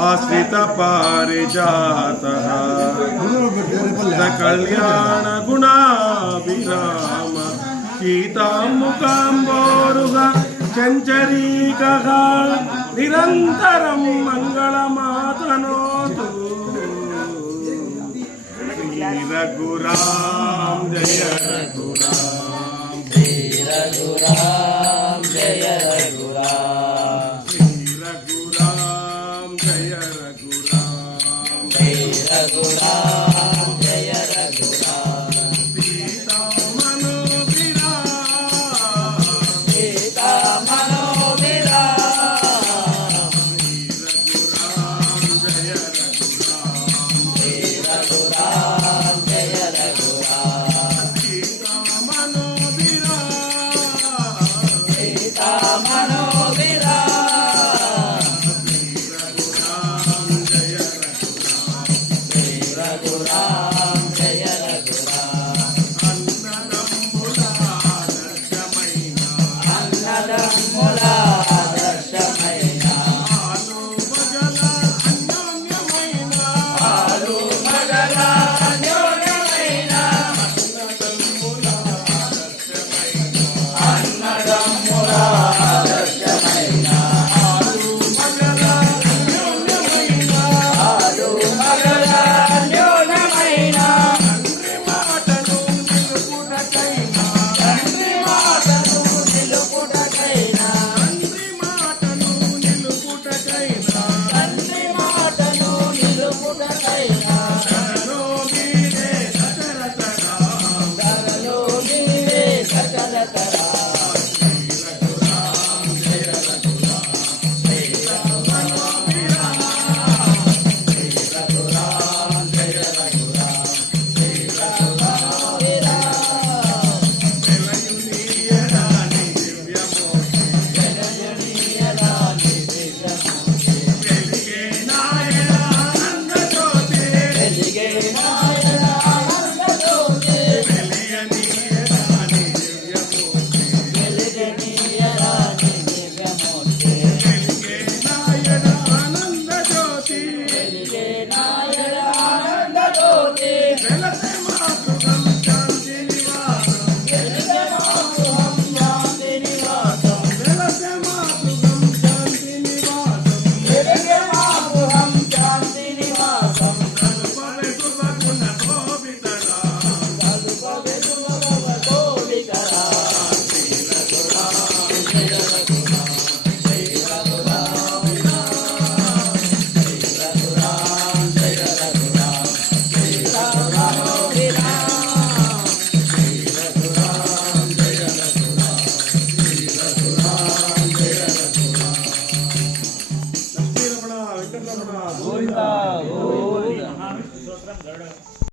आश्रित पारिजातः कल्याण गुणाभिराम सीतामुखाम्बोरुह चञ्चरीकः निरन्तरं मङ्गलमातनोतु श्री रघुराम जय रघुराम श्री रघुराम जय रघुराम श्री रघुराम जय रघुराम श्री रघुराम जय रघुराम सीता मनोविराम सीता मनोविराम रघुराम जय रघुराम श्री रघुराम जय रघुराम सीता मनोविराम सीता मनोविराम रघुराम जय रघुराम श्री रघुराम जय रघुराम अन्नदम्मुला दर्शమైన అన్నదమ్ముల దర్శమైన ఆలు మగల అన్యోన్యమైన అన్నదమ్ముల దర్శమైన ఆలు మగల అన్యోన్యమైన ఆలు మగల అన్యోన్యమైన తండ్రి మాటను నిలుపుటకైనా తండ్రి మాటను నిలుపుటకైనా తండ్రి మాటను నిలుపుటకైనా తండ్రి మాటను నిలుపుటకైనా ధరలో మీరే సకలతరా ధరలో నీవే సకల తరా వెలయునీయరాని దివ్యమూర్తి వెలిగే నాయన ఆనందజ్యోతి వెలిగే నాయన ఆనందజ్యోతి వెలియనీయరాని దివ్యమూర్తి వెలిగనీయరాని దివ్యమూర్తి వెలిగే నాయన ఆనందజ్యోతి వెలిగే నాయన ఆనందజ్యోతి వెలసె మాతృకం శాంతి నివాసం వెలిగే మాతృహం శాంతి నివాసం వెలసె మాతృకం శాంతి నివాసం వెలిగే మాతృహం శాంతి నివాసం కల్పవే సుభగుణ శోభితరా కలుపవే సుమగతో వికరా శ్రీ రఘురామ జయ రఘురామ శ్రీ రఘురామ శ్రీ రఘురామ జయ రఘురామ శ్రీ రఘురామ విరామ శ్రీ రఘురామ జయ రఘురామ శ్రీ రఘురామ జయ రఘురామ లక్ష్మీరమణ వెంకటరమణ గోవిందా గోవిందా మహావిష్ణు స్తోత్రం గరుడ